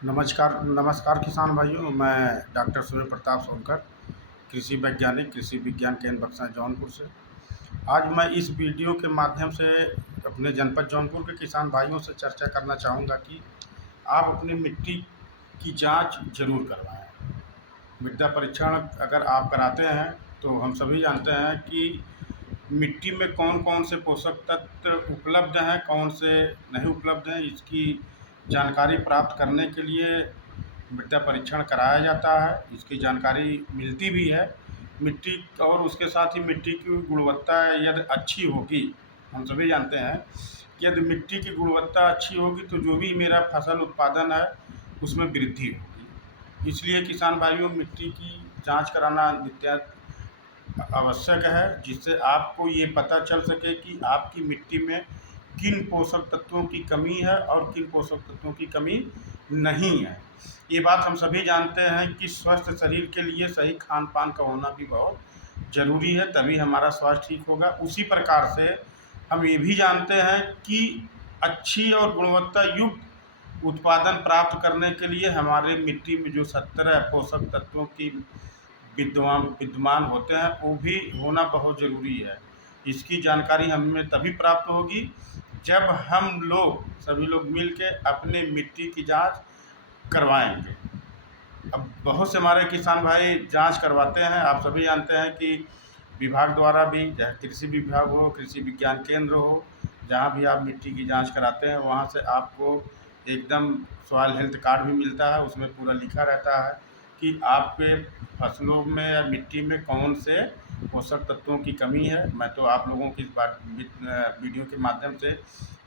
नमस्कार नमस्कार किसान भाइयों। मैं डॉक्टर सूर्य प्रताप सोनकर, कृषि वैज्ञानिक, कृषि विज्ञान केंद्र बक्सा जौनपुर से। आज मैं इस वीडियो के माध्यम से अपने जनपद जौनपुर के किसान भाइयों से चर्चा करना चाहूँगा कि आप अपनी मिट्टी की जांच जरूर करवाएं। मृदा परीक्षण अगर आप कराते हैं तो हम सभी जानते हैं कि मिट्टी में कौन कौन से पोषक तत्व उपलब्ध हैं, कौन से नहीं उपलब्ध हैं, इसकी जानकारी प्राप्त करने के लिए मृदा परीक्षण कराया जाता है। इसकी जानकारी मिलती भी है मिट्टी, और उसके साथ ही मिट्टी की गुणवत्ता यदि अच्छी होगी, हम सभी जानते हैं कि यदि मिट्टी की गुणवत्ता अच्छी होगी तो जो भी मेरा फसल उत्पादन है उसमें वृद्धि होगी। इसलिए किसान भाइयों, मिट्टी की जांच कराना नित्य आवश्यक है, जिससे आपको ये पता चल सके कि आपकी मिट्टी में किन पोषक तत्वों की कमी है और किन पोषक तत्वों की कमी नहीं है। ये बात हम सभी जानते हैं कि स्वस्थ शरीर के लिए सही खान पान का होना भी बहुत ज़रूरी है, तभी हमारा स्वास्थ्य ठीक होगा। उसी प्रकार से हम ये भी जानते हैं कि अच्छी और गुणवत्ता युक्त उत्पादन प्राप्त करने के लिए हमारे मिट्टी में जो 17 पोषक तत्वों की विद्यमान होते हैं वो भी होना बहुत ज़रूरी है। इसकी जानकारी हमें तभी प्राप्त होगी जब हम लोग सभी लोग मिल के अपने मिट्टी की जांच करवाएंगे। अब बहुत से हमारे किसान भाई जांच करवाते हैं। आप सभी जानते हैं कि विभाग द्वारा भी, चाहे कृषि विभाग हो, कृषि विज्ञान केंद्र हो, जहाँ भी आप मिट्टी की जांच कराते हैं वहाँ से आपको एकदम सॉइल हेल्थ कार्ड भी मिलता है। उसमें पूरा लिखा रहता है कि आपके फसलों में या मिट्टी में कौन से पोषक तत्वों की कमी है। मैं तो आप लोगों की इस बात वीडियो के माध्यम से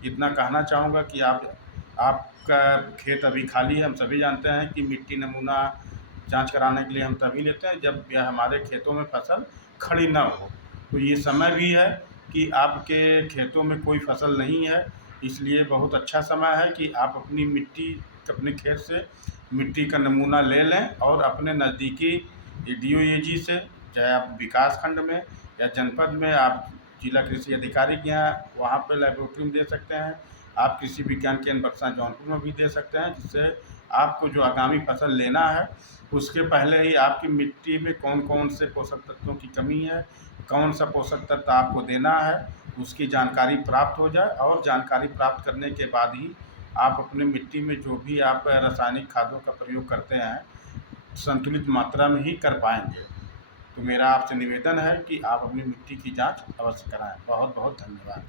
इतना कहना चाहूँगा कि आपका खेत अभी खाली है। हम सभी जानते हैं कि मिट्टी नमूना जांच कराने के लिए हम तभी लेते हैं जब यह हमारे खेतों में फसल खड़ी ना हो। तो ये समय भी है कि आपके खेतों में कोई फसल नहीं है, इसलिए बहुत अच्छा समय है कि आप अपनी मिट्टी, अपने खेत से मिट्टी का नमूना ले लें और अपने नज़दीकी डीओएजी से, चाहे आप विकास खंड में या जनपद में, आप जिला कृषि अधिकारी के यहाँ वहाँ पर लेबोरेटरी में दे सकते हैं। आप कृषि विज्ञान केंद्र बक्सा जौनपुर में भी दे सकते हैं, जिससे आपको जो आगामी फसल लेना है उसके पहले ही आपकी मिट्टी में कौन कौन से पोषक तत्वों की कमी है, कौन सा पोषक तत्व आपको देना है, उसकी जानकारी प्राप्त हो जाए। और जानकारी प्राप्त करने के बाद ही आप अपनी मिट्टी में जो भी आप रासायनिक खादों का प्रयोग करते हैं संतुलित मात्रा में ही कर पाएंगे। तो मेरा आपसे निवेदन है कि आप अपनी मिट्टी की जांच अवश्य कराएं। बहुत बहुत धन्यवाद।